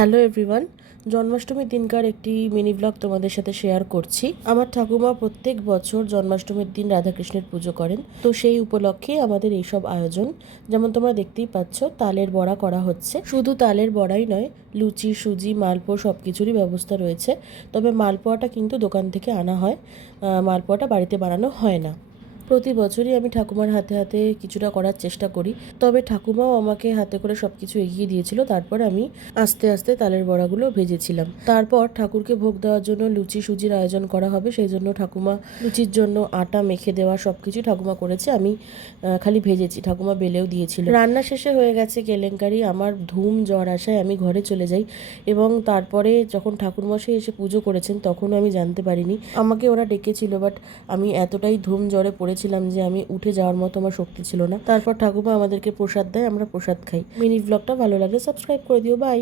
Hello everyone, জন্মাষ্টমীর দিনকার একটি মিনি ব্লগ তোমাদের সাথে শেয়ার করছি। আমার ঠাকুমা প্রত্যেক বছর জন্মাষ্টমীর দিন রাধাকৃষ্ণের পুজো করেন, তো সেই উপলক্ষে আমাদের এইসব আয়োজন। যেমন তোমরা দেখতেই পাচ্ছ, তালের বড়া করা হচ্ছে। শুধু তালের বড়াই নয়, লুচি, সুজি, মালপোয়া সব কিছুরই ব্যবস্থা রয়েছে। তবে মালপোয়াটা কিন্তু দোকান থেকে আনা হয়, মালপোয়াটা বাড়িতে বানানো হয় না। প্রতি বছরই আমি ঠাকুমার হাতে হাতে কিছুটা করার চেষ্টা করি, তবে ঠাকুমাও আমাকে হাতে করে সব কিছু এগিয়ে দিয়েছিল। তারপর আমি আস্তে আস্তে তালের বড়াগুলো ভেজেছিলাম। তারপর ঠাকুরকে ভোগ দেওয়ার জন্য লুচি সুজির আয়োজন করা হবে, সেই জন্য ঠাকুমা লুচির জন্য আটা মেখে দেওয়া সব কিছু ঠাকুমা করেছে, আমি খালি ভেজেছি, ঠাকুমা বেলেও দিয়েছিল। রান্না শেষে হয়ে গেছে কেলেঙ্কারি। আমার ধুম জ্বর আসায় আমি ঘরে চলে যাই, এবং তারপরে যখন ঠাকুরমশাই এসে পুজো করেছেন তখনও আমি জানতে পারিনি আমাকে ওরা ডেকেছিল, বাট আমি এতটাই ধুম জ্বরে পড়েছিলাম যে আমি উঠে যাওয়ার মতো আমার শক্তি ছিল না। তারপর ঠাকুমা আমাদেরকে প্রসাদ দেয়, আমরা প্রসাদ খাই। মিনি ব্লগটা ভালো লাগলে সাবস্ক্রাইব করে দিও। বাই।